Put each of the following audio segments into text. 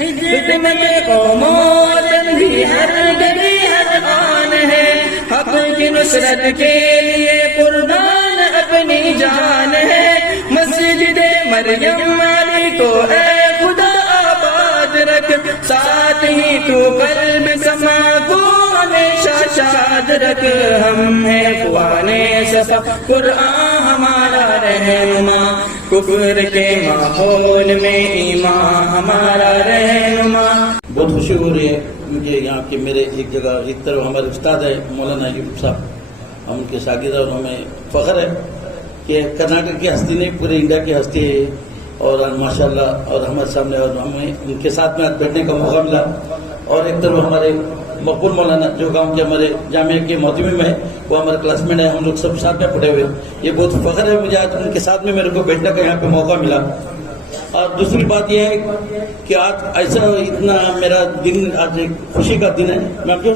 خدمت قوم و وطن بھی ہر گلی ہر آن ہے، حق کی نصرت کے لیے قربان اپنی جان ہے۔ مسجد مریم علی کو اے خدا آباد رکھ، ساتھ ہی تو قلب سما کو ہمیشہ شاد رکھ۔ ہم ہیں اخوان صفا، قرآن ہمارا رہنما، کفر کے ماحول میں ایمان ہمارا رہنما۔ بہت خوشی ہو رہی ہے مجھے یہاں کے میرے ایک جگہ ایک طرف ہمارے استاد ہے مولانا یوسف صاحب، ہم ان کے شاگرد ہیں اور ہمیں فخر ہے کہ کرناٹک کی ہستی نہیں پورے انڈیا کی ہستی ہے، اور ماشاءاللہ اور ہمارے سامنے اور ہمیں ان کے ساتھ میں بیٹھنے کا موقع ملا۔ اور ایک طرف ہمارے مقبول مولانا جو گاؤں کے ہمارے جامعہ کے محتمم میں ہے، وہ ہمارے کلاس میٹ ہے، ہم لوگ سب ساتھ میں پڑھے ہوئے، یہ بہت فخر ہے مجھے آج ان کے ساتھ میں میرے کو بیٹھنے کا یہاں پہ موقع ملا۔ اور دوسری بات یہ ہے کہ آج ایسا اتنا میرا دن آج ایک خوشی کا دن ہے، میں آپ جو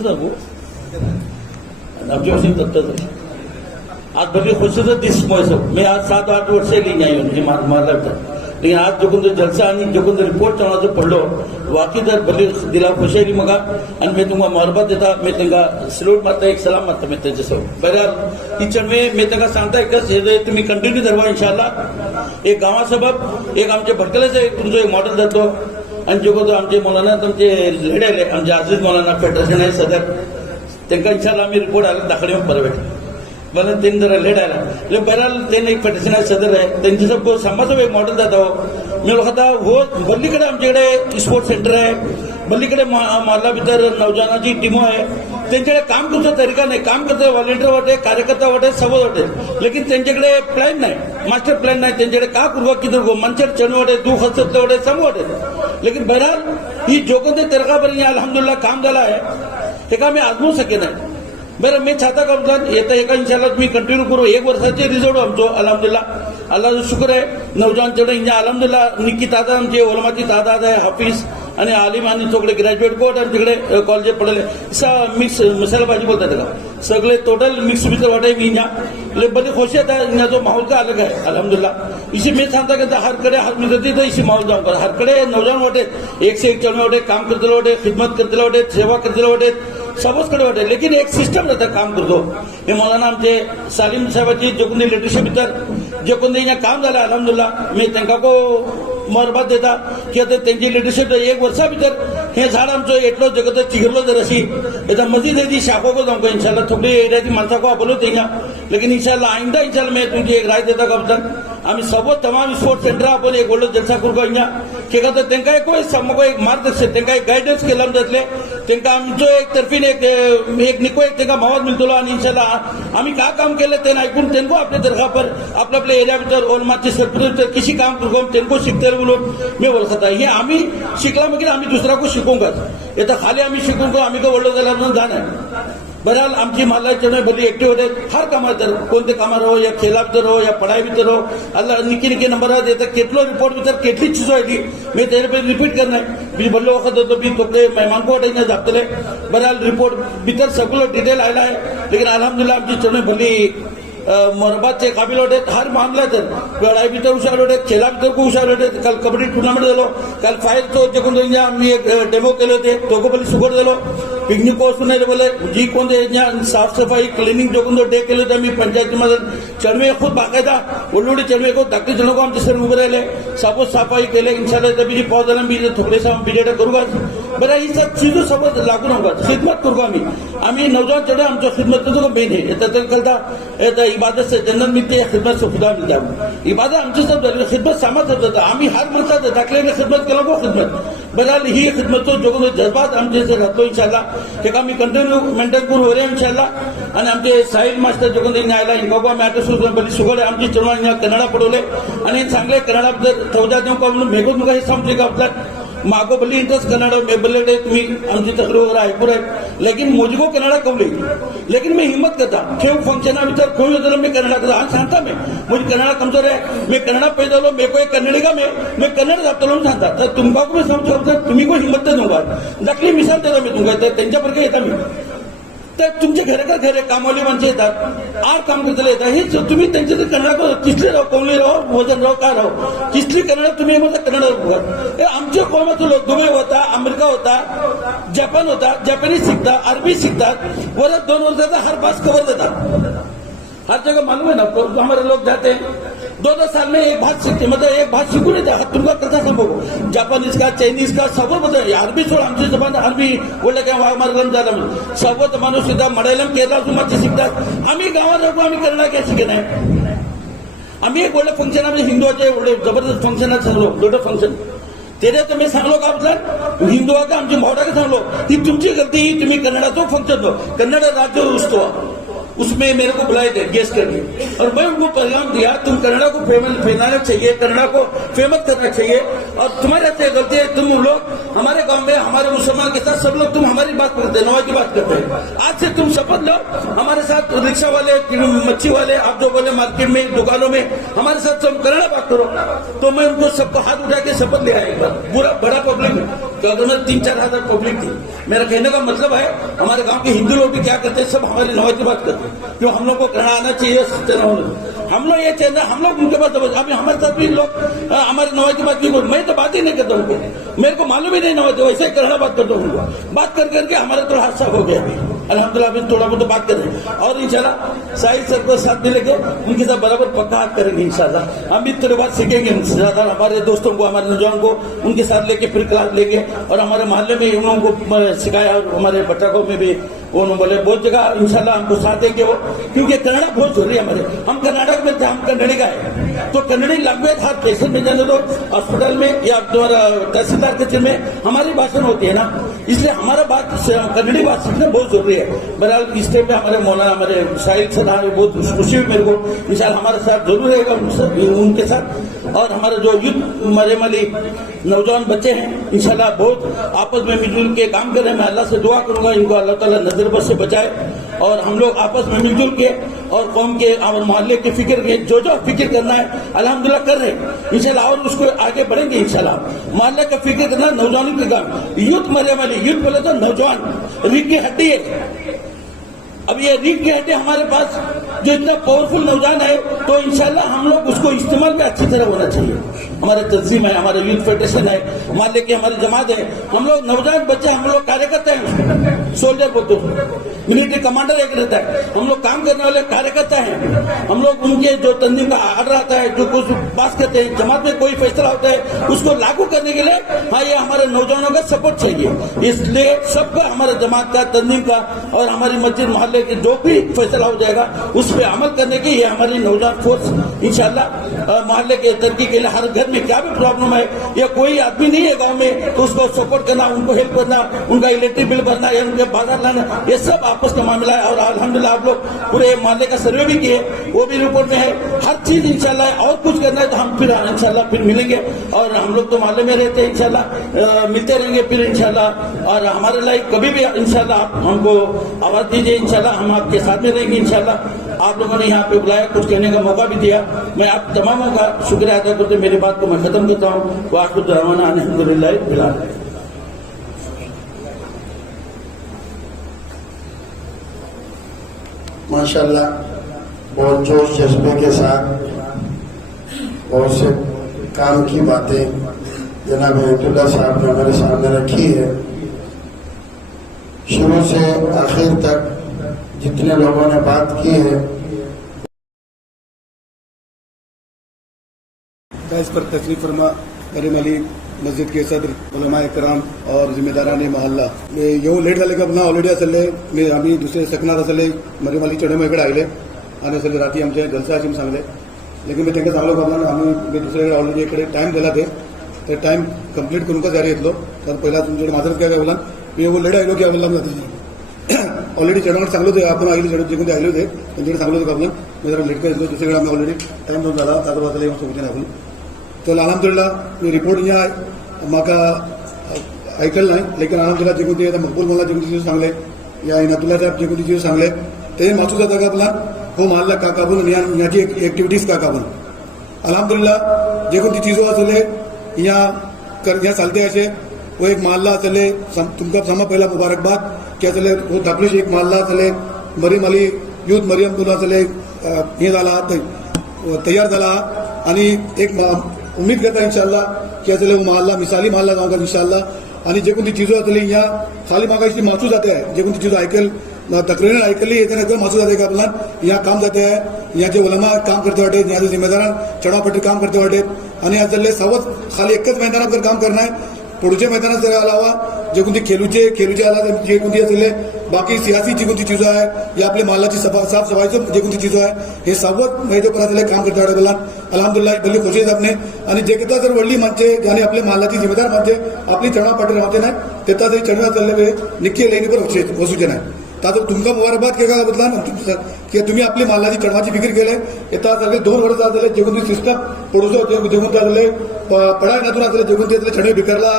آج بڑی خوشی سے دس موسم میں آج 7-8 वर्ष से ली आई उनकी मारला लेकिन आज जो कोणतं जलसा आणि जो कोणतं रिपोर्ट चालू पडलो वाकी तर बरी दिला खुशी आली मगा आणि मी तुम्हाला मोहब्बत देता मी त्यांना सल्यूट मारता एक सलाम मारता मी त्याच्यासोबत बरं टीचर मी त्यांना सांगता एकच हे तुम्ही कंटिन्यू धरवा इंशाल्लाह। एक गावासोबत एक आमचे भटकलेचं एक तुमचं एक मॉडेल जातो आणि जो कोणतं आमचे मौलाना तुमचे लेडे आले आमचे आजीज मौलाना फेडरेशन आहे सदर त्यांना इंशाल्लाह आम्ही रिपोर्ट आला दाखवणे परवेट मला तीन जरा लेट आला ले बहरहाल तीन एक फेडरेशन सदर आहे त्यांचे सब समाजाचं एक मॉडेल जाता हो मी लोक आता हो बल्लीकडे आमच्याकडे स्पोर्ट्स सेंटर आहे बल्लीकडे मारला भीतर नौजवानाची टीमो आहे त्यांच्याकडे काम करतो तरीका नाही काम करतो व्हॉलेंटियर वाटे कार्यकर्ता वाटे सबोध वाटे लेकिन त्यांच्याकडे प्लॅन नाही मास्टर प्लॅन नाही त्यांच्याकडे का करू किधर गो मंचर चढ वाटे दुख हसत वाटे सब वाटे लेकिन बहरहाल ही जोकोते तरीकापर्यंत अल्हम्दुलिल्लाह काम झालं आहे हे का मी आजमू शके नाही बरं मी छाता करतो येता एका इंशाल्लाह तुम्ही कंटिन्यू करू एक वर्षाचे रिझल्ट आमचो अल्हम्दुलिल्लाह अल्लाह शुक्र आहे नौजवान तेवढे इंजा अल्हम्दुलिल्लाह निकी तादाद आमचे ओलमाची तादाद आहे हाफिज आणि आलिम आणि तोकडे ग्रॅज्युएट कोर्ट आणि तिकडे कॉलेज पडले मिक्स मसाला भाजी बोलतात का सगळे टोटल मिक्स भीतर वाटे मी इंजा बड़ी खुशी था इंजा जो माहौल का अलग है अल्हम्दुलिल्लाह इसी में सांगता कहता हर कड़े हाथ मिलती तो इसी माहौल जाऊंगा हर कड़े नौजवान वाटे एक से एक चलने वाटे काम करते वाटे खिदमत करते वाटे सेवा करते वाटे सबच कडे वाटे लेकिन एक सिस्टम रहता काम करतो हे मौलाना आमचे सालिम साहेबाची जो कोणी लिडरशिप इतर जे कोणी काम झालं अल्हम्दुलिल्लाह मी त्यांना को मोहब्बत देता की आता त्यांची लिडरशिप एक वर्षा भीतर हे झाड आमचं एटलो जगत चिघरलो जर अशी आता मस्जिद है शाखों को जाऊंगा इंशाल्लाह थोड़ी एरिया की मानसा को बोलो देंगे लेकिन इंशाल्लाह आइंदा इंशाल्लाह मैं तुमची एक राय देता का आम्ही सब तमाम स्पोर्ट्स सेंटर आपण एक गोल्ड जलसा करू का की का त्यांना एक मार्गदर्शन त्यांना एक गायडन्स केलं जातले त्यांना आमचं एक तर्फीने एक निको एक त्यांना मावत मिळतो आणि इंशाल्लाह आम्ही का काम केलं ते ऐकून त्यांना आपल्या दरखापर आपल्या आपल्या एरिया भीतर ओलमाचे सरपंच किसी काम करू त्यांना शिकते बोलून मी बोलत आहे हे आम्ही शिकला मग आम्ही दुसरा को शिकूंगा येता खाली आम्ही शिकून को आम्ही का ओळख झाला म्हणून जाणार बहरहाल आमची माला चढ़ने बोली एक्टिव होते हर कामात कोणते कामार हो या खेला भीतर हो या पढ़ाई भीतर हो अल्लाह निकी निकी नंबर देता केटलो रिपोर्ट भीतर केटली चीज होती मी तेरे पे रिपीट करना है बल्लो वक्त होतो भी तोकडे मेहमान को वाटायचं जापतले बहरहाल रिपोर्ट भीतर सगळं डिटेल आयला आहे लेकिन अल्हम्दुलिल्लाह आमची चढ़ने बोली मोहब्बत से काबिल होते हर मामला तर लड़ाई भीतर हुशार होते खेला भीतर को हुशार होते कल कबड्डी टूर्नामेंट झालो कल फायर तो जगून आम्ही एक डेमो केले होते तो बोली सुगड झालो पिकनिक पोहोचून बोले जी कोणते साफ सफाई क्लिनिंग जगून डे केले होते आम्ही पंचायतीमध्ये चढ़वे खुद बाकायदा उलवडी चढ़वे को धाकटे जणों को आमचे सर उभे राहिले साफ सफाई केले इंशाल्लाह तभी पौधा भी थोड़े सा बिजेट करूगा बरं ही सब चीजों सब लागू होगा खिदमत करू आम्ही नौजवान चढ़े आमच्या खिदमत तो मेन है येता कलता इबादत से जन्नत मिलती है खिदमत से खुदा मिलता है इबादत आमची सब खिदमत समाज सब आम्ही हर माणसात दाखल्याने खिदमत केला को खिदमत बहरहाल ही खिदमत तो जो जज्बात आमचे जे राहतो इंशाल्लाह हे का आम्ही कंटिन्यू मेंटेन करू वरे इंशाल्लाह आणि आमचे साहिल मास्टर जो कोणी न्यायला इंगोबा मॅटर बली सुगड आमची चळवळ कन्नडा पडवले आणि चांगले कन्नडा थोडा देऊ का म्हणून मेघून मुगा हे समजे का आपला मागो बली इंटरेस्ट कन्नडा में बल्ले तुम्ही आमची तकरीर वगैरह आयकू रहे लेकिन मुझको कन्नडा कवली लेकिन मैं हिम्मत करता खेव फंक्शन भीतर कोई होता मैं कन्नडा करता हाँ सांगता मैं मुझे कन्नडा कमजोर है मैं कन्नडा पैदा लो मेरे को एक कन्नड़ी का मैं कन्नड़ जाता लो सांगता तर तुमका को मैं समझा तुम्ही को हिम्मत दूंगा नकली मिसाल देता मैं तुमका त्यांच्या पर येता मी तर तुमचे घरे कामवाली माणसं येतात, आड काम करताना येतात, हे तुम्ही त्यांच्या कन्नडा तिसरी राहो, कोवली राहो, वजन राहो, का राहो, तिसरी कन्नड तुम्ही म्हणता कन्नड. आमच्या कोमाचे लोक दुबई होता, अमेरिका होता, जपान होता, जपानीज शिकतात, अरबी शिकतात, वर्ष 2 वर्षाचा हर पास कवर देतात. हर जगह मालूम है ना, हमारे लोग जाते हैं 2-2 साल में एक भाषा सीखते, मतलब एक भाषा शिकू नहीं था. तुमका करता संभव जापानीज का, चायनीज का, सर्व मतलब अरबी सोड, आमची जबान अरबी बोललं की मलयालम झालं, सर्व माणूस सुद्धा मलयालम केरला सुमाचे शिकतात. आम्ही गावात राहतो, आम्ही कन्नडा काय शिकत नाही. आम्ही एक बोललं फंक्शन, आम्ही हिंदूचे एवढे जबरदस्त फंक्शन सांगलो, दोडं फंक्शन तेरे तो मैं सांगलो का आपलं हिंदू का आमची भावडा का सांगलो, ही तुमची गलती, तुम्ही कन्नडाचं फंक्शन दो, कन्नड राज्य उत्सव उसमें मेरे को बुलाए थे गेस्ट करने, और मैं उनको पैगाम दिया तुम कन्नड़ा को फैलाना चाहिए, कन्नड़ा को फेमस करना चाहिए, और तुम्हारे से गलती है, तुम लोग हमारे गांव में हमारे मुसलमान के साथ सब लोग तुम हमारी बात करते हैं, नवाज की बात करते हैं. आज से तुम शपथ लो हमारे साथ, रिक्शा वाले, मच्छी वाले, आप जो बोले मार्केट में, दुकानों में हमारे साथ तुम कन्नड़ा बात करो. तो मैं उनको सबको हाथ उठा के शपथ ले आया. एक बार पूरा बड़ा पब्लिक में, तो अगर मैं 3-4 हजार पब्लिक थी. मेरा कहने का मतलब है हमारे गांव के हिंदू लोग भी क्या करते हैं, सब हमारी नवाज की बात करते हैं, क्यों हम लोग को कन्नड़ा आना चाहिए, हम लोग ये चाहिए, हम लोग उनके पास अभी हमारे साथ भी लोग हमारे नवाज की बात नहीं बोलते. मैं तो बात ही नहीं करता उनको, मेरे को मालूम ही नहीं नवाज, वैसे ही कन्नड़ा बात करता हूँ. बात कर करके हमारा थोड़ा हादसा हो गया. अल्हम्दुलिल्लाह अभी थोड़ा बहुत बात कर रहे हैं, और इंशाल्लाह साहिद सर को साथ में लेके उनके साथ बराबर पक्का हाथ करेंगे इंशाल्लाह. हम भी थोड़ी बात सीखेंगे इंशाल्लाह, हमारे दोस्तों को, हमारे नौजवान को उनके साथ लेके फिर क्लास लेके, और हमारे मोहल्ले में उन लोगों को सिखाया, और हमारे बटाकों में भी उन्होंने बोले बहुत जगह इंशाल्लाह हमको साथ देंगे वो, क्योंकि कन्नड़ा बहुत जरूरी है हमारे. हम कर्नाटक में थे, हम कन्नड़ी का है, तो कन्नड़ी लैंग्वेज हर पेशेंट में जाने दो, हॉस्पिटल में या तुम्हारा तहसीलदार कचेरी में हमारी भाषा होती है ना, इसलिए हमारा बात कन्नड़ी बात सीखना बहुत जरूरी है. बहरहाल इस टाइम पे हमारे मौलाना, हमारे शाहिद सर बहुत खुशी हुई मेरे को, इंशाल्लाह हमारे साथ जरूर रहेगा उनके साथ. और हमारे जो युद्ध मरे वाली नौजवान बच्चे हैं इंशाल्लाह बहुत आपस में मिलजुल के काम कर रहे हैं. मैं अल्लाह से दुआ करूंगा इनको अल्लाह ताला नजर बद से बचाए, और हम लोग आपस में मिलजुल के और कौम के और मोहल्ले की फिक्र के जो फिक्र करना है अल्हम्दुलिल्लाह कर रहे हैं इंशाल्लाह, और उसको आगे बढ़ेंगे इंशाल्लाह. मोहल्ले का फिक्र करना, नौजवानों के काम, यूथ मरे वाली, यूथ बोले तो नौजवान रीढ़ की हड्डी है. अब ये रीढ़ की हड्डी हमारे पास जो इतना पावरफुल नौजवान है, तो इंशाल्लाह हम लोग उसको इस्तेमाल में अच्छी तरह होना चाहिए. हमारे तंजीम है, हमारे यूथ फेडरेशन है, मोहल्ले की हमारी जमात है, हम लोग नौजवान बच्चे, हम लोग कार्यकर्ता हैं, सोल्जर बोलते हैं, मिलिट्री कमांडर एक रहता है, हम लोग काम करने वाले कार्यकर्ता हैं. हम लोग उनके जो तंजीम का आर्डर आता है, जो कुछ बात करते हैं, जमात में कोई फैसला होता है, उसको लागू करने के लिए हाँ ये हमारे नौजवानों का सपोर्ट चाहिए. इसलिए सबका हमारे जमात का, तंजीम का और हमारी मस्जिद मोहल्ले की जो भी फैसला हो जाएगा उस पर अमल करने की ये हमारी नौजवान फोर्स इंशाल्लाह मोहल्ले के तरक्की के लिए, हर घर में क्या भी प्रॉब्लम है, या कोई आदमी नहीं है गांव में तो उसको सपोर्ट करना, उनको हेल्प करना, उनका इलेक्ट्रिक बिल भरना या उनके बाजार लाना, ये सब आपस का मामला है. और अल्हम्दुलिल्लाह आप लोग पूरे मोहल्ले का सर्वे भी किए, वो भी रिपोर्ट में है. हर चीज इंशाल्लाह, और कुछ करना है तो हम फिर इंशाल्लाह फिर मिलेंगे, और हम लोग तो मोहल्ले में रहते हैं इंशाल्लाह, मिलते रहेंगे फिर इंशाल्लाह. और हमारे लाइक कभी भी इंशाल्लाह आप हमको आवाज दीजिए, इंशाल्लाह हम आपके साथ में रहेंगे इंशाल्लाह. आप लोगों ने यहाँ पे बुलाया, कुछ कहने का मौका भी दिया, मैं आप तमामों का शुक्रिया अदा करते मेरी बात को मैं खत्म करता हूँ. वाक़िब दरवाना अल्हम्दुलिल्लाह रब्बिल आलमीन. माशाल्लाह बहुत जोश जज्बे के साथ बहुत से काम की बातें जनाब अब्दुल्ला साहब ने हमारे सामने रखी है. शुरू से आखिर तक जितने लोगों ने बात की है, इस पर तशरीफ फरमा करीम अली मस्जिद के सदर उलमाए कराम और जिम्मेदारानी मोहल्ला येऊ लेट झाले का पुन्हा ऑलरेडी असले मी आम्ही दुसरे सकणार असले मरीमाली चढमेकडे आयले आणि असले रात्री आमचे जलसा अशी सांगले. लेकिन मी त्यांना सांगलो का आम्ही मी दुसऱ्याकडे ऑलरेडी इकडे टाइम दिला ते टाइम कंप्लीट करून का जारी येतलो. तर पहिला तुमच्याकडे माझं काय बोला मी येऊ लेट आयलो की आम्हाला ऑलरेडी चढवणार सांगलो होते आपण आईले चढून जिंकून आले होते त्यांच्याकडे सांगलो होतं का आपण मी जरा लेट काय दुसरीकडे आम्ही ऑलरेडी टाइम दोन झाला ताजा वाजले सोबत आपण. तर अल्हम्दुलिल्लाह मी रिपोर्ट यहाँ म्हाका ऐकलं नाही, लेकिन अल्हम्दुलिल्लाह जिकून ते मकबूल मला जिकून चीज सांगले या इनातुल्ला साहेब जिकून चीज सांगले ते माचू जाता का आपला हो मारला का काबून याची एक्टिविटीज का काबून अल्हम्दुलिल्लाह जिकून ती चीजों असले यहाँ चालते असे वो एक माल्ला असले तुमका समा पहिला मुबारकबाद की असले वो धाकलीशी एक महल्ला असले मरीम अली यूथ मरियम म्हणून असले हे झाला तयार झाला आणि एक उम्मीद करता इंशाल्लाह की असले महल्ला मिसाली महल्ला जाऊंगा इंशाल्लाह आणि जे कोणती चीजो असली यहाँ खाली मागायची माचू जाते आहे जे कोणती चीजो ऐकेल तक्रीर ऐकली येते ना माचू जाते का आपला यहाँ काम जाते आहे यहाँ जे उलमा काम करते वाटे यहाँ जे जिम्मेदार चढापट्टी काम करते वाटे आणि असले सावध खाली एकच मैदानात जर काम करणार पुढच्या मैदानात जर अलावा जे कोणती खेळूचे आला जे कोणती असले बाकी सियासी जी कोणती चीजो आहे या आपल्या मालाची साफ सफाईचं जे कोणती चीजो आहे हे सावध माहिती पर काम करते वाटे बोला अल्हम्दुलिल्लाह भली खुशी आपने आणि जे किता जर वडली माणसे आणि आपल्या मालाची जिम्मेदार माणसे आपली चढापट्टी राहते नाही तेता जरी चढवा चालले निक्की लेणी पर वसूचे नाही तर तुमका मुबारकबाद केला बदला की तुम्ही आपली मालाची चढवाची फिकीर केले येता सगळे 2 वर्ष झाले जे कोणती सिस्टम पडूसो जे कोणते झाले पढाई नंतर असले जे कोणते चढवे बिकरला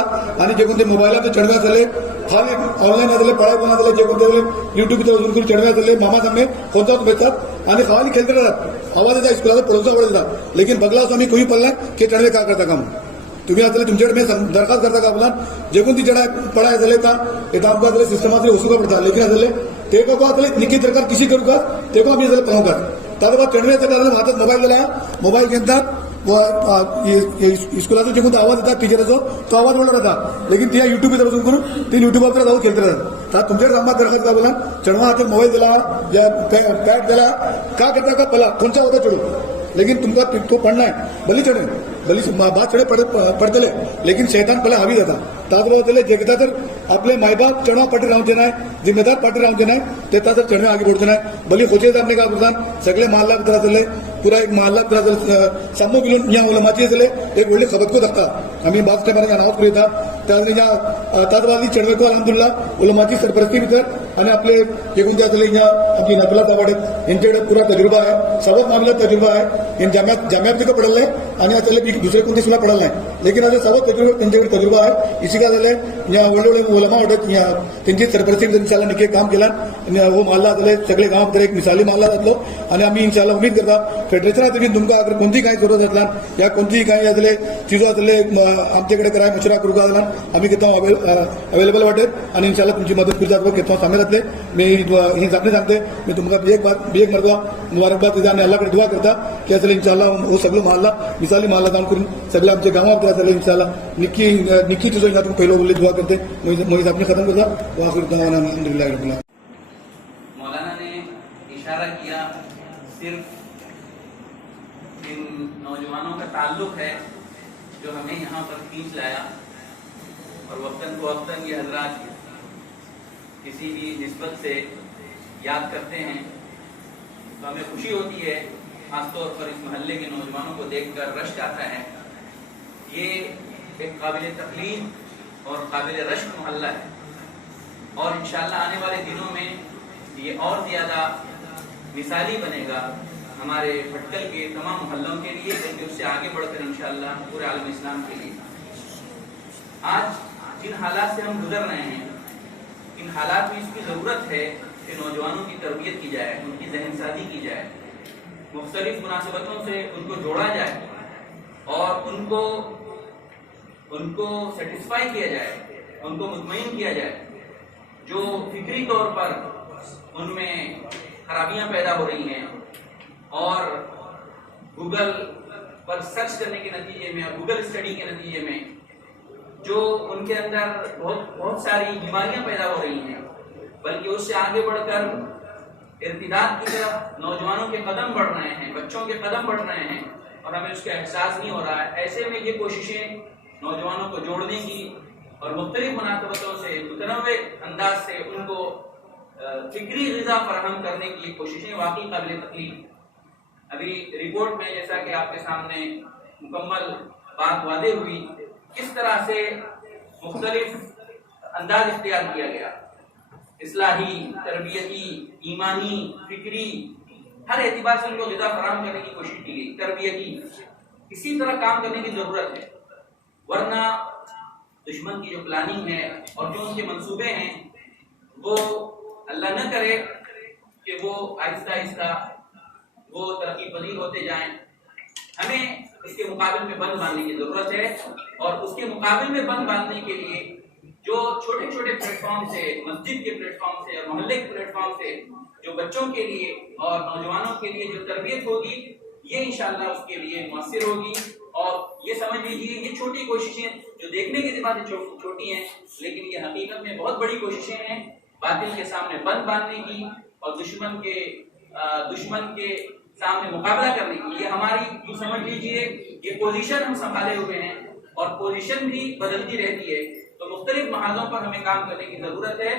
आणि जे कोणते मोबाईलचे चढवा झाले खाली ऑनलाईन असले पढाई पण झाले जे कोणते युट्यूबचे अजून काही चढवा झाले मामा सामने कोणता भेटतात आणि खाली खेळते राहतात आवाजाच्या स्कूलला पडूसा पडतात लेकिन बगला आम्ही कोणी पडला की चढवे का करता काम तुम्ही असले तुमच्याकडे दरखास्त करता का आपला जे कोणती चढाई पढाई झाले का येता आमका असले सिस्टमाचे वसूल पडतात लेकिन असले ते को असले निश्चित सरकार किसी करू का ते को आम्ही असले पाहू का तर बाबा चढण्याच्या कारण हातात मोबाईल दिला मोबाईल घेतात स्कूलाचा जे कोणता आवाज येतात टीचरचा तो आवाज बोलत राहता लेकिन त्या युट्यूब बसून करून ते युट्यूबवर जाऊन खेळत राहतात तर तुमच्याकडे आम्हाला दरखास्त का बोला चढवा हातात मोबाईल दिला या पॅड दिला का करता का पला कोणचा होता चढू लेकिन तुमका तो पडना है भली चढ़े भली बात चढ़े पड़तले लेकिन शैतान पहले हावी जाता ताजबाबा जगता तर आपले मायबाप चढ़वा पाठी राहून देना जिम्मेदार पाठी राहून देना तेता तर चढ़वे आगे बढ़ते ना भली खोचे आपने का बोलता सगळे महल्ला भितर असले पुरा एक महल्ला भितर सामो मिळून या उलमाची असले एक वेळी खबत को धक्का आम्ही बात टायमार अनाउन्स करू येता त्या ताजबाबी चढ़वे को अल्हम्दुलिल्लाह उलमाची सरपरस्ती भितर आणि आपले जे कोणते असले या आमची नकला दावाडे यांच्याकडे पुरा तजुर्बा आहे सर्वात मागला तजुर्बा आहे जामियात का पढ़ल है आणि असले दूसरे कोणते सुद्धा पढ़ल नाही लेकिन असं सर्व तजुर्बा त्यांच्याकडे तजुर्बा आहे इसी का झाले या वडले उलमा वाटत त्यांची सरपरस्ती इंशाल्लाह निके काम केला वो महल्ला असले सगळे गाव तर एक मिसाली महल्ला जातलो आणि आम्ही इंशाल्लाह उम्मीद करता फेडरेशनात तुम्ही तुमका अगर कोणती काही जरूरत असला या कोणती काही असले चीजो असले आमच्याकडे कराय मशवरा करू का आम्ही किती अवेलेबल वाटेल आणि इंशाल्लाह तुमची मदत करू जातो किती सामने राहते मी ही आपने सांगते मी तुमका एक मरवा मुबारकबाद देता आणि अल्लाहकडे दुआ करता की असले इंशाल्लाह वो सगळं महल्ला मिसाली महल्ला काम करून सगळे आमच्या गावात असले इंशाल्लाह निक्की चीजों यहाँ तुम पहले बोले दुआ करते मोहित आपने खत्म करता वहाँ फिर अल्हम्दुलिल्लाह रब्बिल आलमीन। मौलाना ने इशारा किया सिर्फ इन नौजवानों का ताल्लुक है जो हमें यहाँ पर खींच लाया और वक्तन फवक्तन ये हजरात किसी भी निस्बत से याद करते हैं तो हमें खुशी होती है खासतौर पर इस मोहल्ले के नौजवानों को देखकर रश्क आता है ये एक काबिल तकलीफ और काबिल रश्क मोहल्ला है और इंशाल्लाह आने वाले दिनों में ये और ज़्यादा मिसाली बनेगा हमारे भटकल के तमाम मोहल्लों के लिए बल्कि उससे आगे बढ़कर इंशाल्लाह पूरे आलम इस्लाम के लिए। आज जिन हालात से हम गुजर रहे हैं इन हालात में इसकी ज़रूरत है कि नौजवानों की तरबियत की जाए उनकी जहनसाजी की जाए मुख्तलिफ मुनासिबतों से उनको जोड़ा जाए और उनको सेटिस्फाई किया जाए उनको मुतमईन किया जाए जो फिक्री तौर पर उनमें खराबियां पैदा हो रही हैं और गूगल पर सर्च करने के नतीजे में और गूगल स्टडी के नतीजे में जो उनके अंदर बहुत सारी बीमारियां पैदा हो रही हैं बल्कि उससे आगे बढ़कर इर्तिदाद की तरफ नौजवानों के कदम बढ़ रहे हैं बच्चों के कदम बढ़ रहे हैं और हमें उसका एहसास नहीं हो रहा है। ऐसे में ये कोशिशें नौजवानों को जोड़ने की और मुख्तलिफ मुनासबतों से मुतनव्वे अंदाज से उनको फिक्री ग़िज़ा फराहम करने की कोशिशें वाकई काबिल तकलीफ। अभी रिपोर्ट में जैसा कि आपके सामने मुकम्मल बात वादे हुई किस तरह से मुख्तलिफ अंदाज इख्तियार किया गया इस्लाही तरबियती ईमानी फिक्री हर एतबार से उनको ग़िज़ा फराहम करने की कोशिश की गई। तरबियती इसी तरह काम करने की ज़रूरत है वरना दुश्मन की जो प्लानिंग है और जो उनके मंसूबे हैं वो अल्लाह न करे कि वो आहिस्ता आहिस्ता वो तरक्की पजीर होते जाएं। हमें इसके मुकाबले में बंद बांधने की जरूरत है और उसके मुकाबले में बंद बांधने के लिए जो छोटे छोटे प्लेटफॉर्म से, मस्जिद के प्लेटफॉर्म से और मोहल्ले के प्लेटफॉर्म से जो बच्चों के लिए और नौजवानों के लिए जो तरबियत होगी, ये इंशाअल्लाह उसके लिए मुअस्सिर होगी। और ये समझ लीजिए ये छोटी कोशिशें जो देखने के बाद छोटी हैं, लेकिन ये हकीकत में बहुत बड़ी कोशिशें हैं बातिल के सामने बंद बांधने की और दुश्मन के सामने मुकाबला करने की। ये हमारी, ये समझ लीजिए ये पोजीशन हम संभाले हुए हैं और पोजीशन भी बदलती रहती है, तो मुख्तलिफ महाजों पर हमें काम करने की जरूरत है।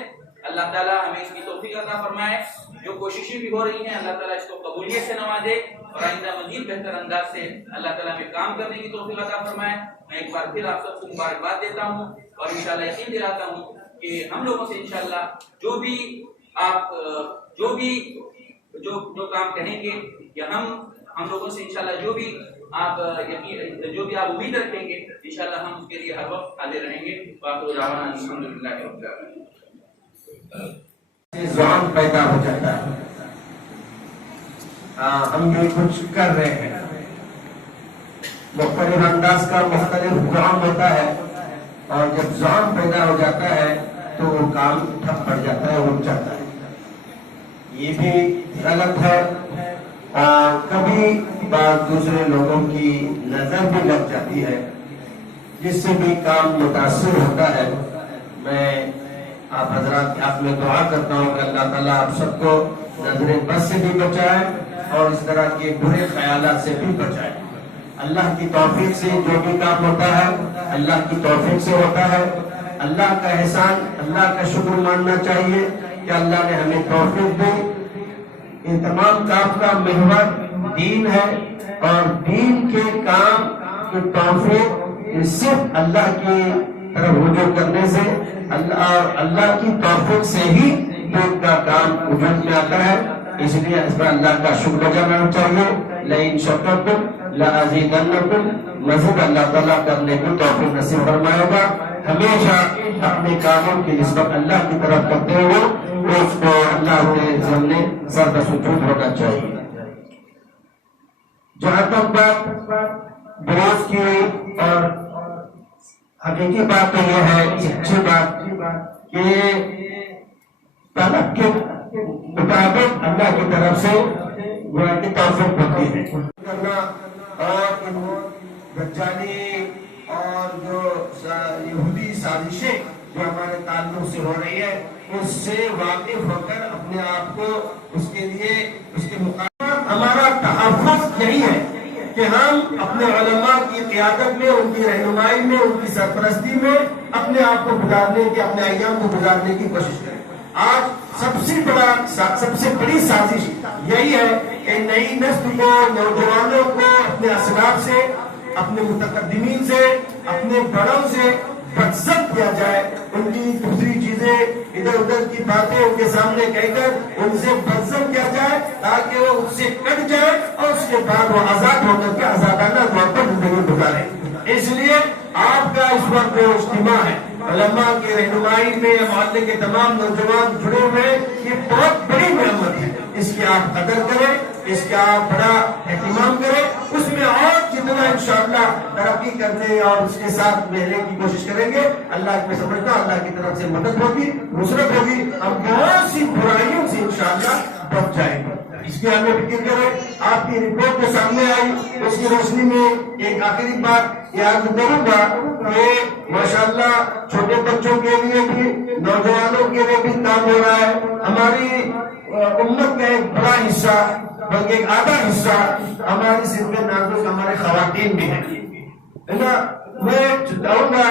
अल्लाह ताला हमें इसकी तौफीक अता फरमाए। जो कोशिशें भी हो रही हैं अल्लाह ताला इसको कबूलियत से नवाजे और आइंदा मजीद बेहतर अंदाज से अल्लाह ताला हमें काम करने की तौफीक अता फरमाए। मैं एक बार फिर आप सबको मुबारकबाद देता हूँ और इंशाअल्लाह यकीन दिलाता हूँ कि हम लोगों से इंशाअल्लाह जो भी आप जो काम कहेंगे या हम लोगों से इंशाअल्लाह जो भी आप उम्मीद रखेंगे इंशाअल्लाह हम उसके लिए हर वक्त हाजिर रहेंगे। ज़ुआम पैदा हो जाता है, हम ये कुछ कर रहे हैं, मुख्तलिफ अंदाज का मुख्तलिफ ज़ुआम होता है और जब ज़ुआम पैदा हो जाता है तो वो काम ठप पड़ जाता है, रुक जाता है। ये भी गलत है और कभी बात दूसरे लोगों की नजर भी लग जाती है जिससे भी काम मुतासिर होता है। मैं आप हजरात के हाथ में दुआ करता हूँ कि अल्लाह ताला आप सबको नजर बस से भी बचाए और इस तरह के बुरे ख्यालात से भी बचाए। अल्लाह की तौफीक से जो भी काम होता है अल्लाह की तौफीक से होता है। अल्लाह का एहसान, अल्लाह का शुक्र मानना चाहिए कि अल्लाह ने हमें तौफीक दी। इन तमाम काम का महवर दीन है और दीन के काम की तौफीक सिर्फ अल्लाह की तरफ रुजू करने से, अल्लाह की तौफीक से ही दीन का काम वजूद में आता है। इसलिए इस पर अल्लाह का शुक्र अदा करना चाहिए। लइन शकरतुम लअज़ीदन्नकुम, मज़ीद अल्लाह ताला करने की तौफीक नसीब फरमाएगा। हमेशा अपने कामों की निस्बत अल्लाह की तरफ करते हुए उसको अल्लाह के सामने सर सुजूद होना चाहिए। जहाँ तक बात बुराई की और हकीकी बात तो यह है, अच्छी बात कि तलब के मुताबिक अल्लाह की तरफ से गुनाह की तौफीक होती है करना और इन दज्जाली और जो यहूदी साजिशें जो हमारे ताल्लुक से हो रही है उससे वाकिफ होकर अपने आप को उसके लिए उसके मुकाबला हमारा तहफ़्फ़ुज़ यही है कि हम अपने उलमा की क़ियादत में, उनकी रहनुमाई में, उनकी सरपरस्ती में अपने आप को गुजारने की, अपने अय्याम को गुजारने की कोशिश करें। आज सबसे बड़ी साजिश यही है कि नई नस्ल को, नौजवानों को अपने असलाफ से, अपने मुतकद्दिमीन से, अपने बड़ों से बदसत किया जाए। उनकी दूसरी चीजें इधर उधर की बातें उनके सामने कहकर उनसे बदसत किया जाए ताकि वो उससे कट जाए और उसके बाद वो आजाद होकर के आजादाना तौर पर जिंदगी गुजारे। इसलिए आपका इस वक्त जो इज्तिमा है उलमा की रहनुमाई में मोहल्ले के तमाम नौजवान जुड़े हुए, ये बहुत बड़ी नेमत है। इसकी आप कदर करें, इसका आप बड़ा एहतिमाम करें, उसमें और जितना इंशाअल्लाह तरक्की करने और उसके साथ मिलने की कोशिश करेंगे अल्लाह में समझना अल्लाह की तरफ से मदद होगी, नुसरत होगी, हम बहुत सी बुराइयों से इंशाअल्लाह बच जाएंगे। इसकी हमें फिक्र करें। आपकी रिपोर्ट के सामने आई, उसकी रोशनी में एक आखिरी बात याद करूंगा कि माशाअल्लाह छोटे बच्चों के लिए भी, नौजवानों के लिए भी काम हो रहा है। हमारी उम्मत का एक बड़ा हिस्सा, बल्कि एक आधा हिस्सा हमारी सिंध नाजुक हमारे खवातीन भी है ना। मैं चाहूंगा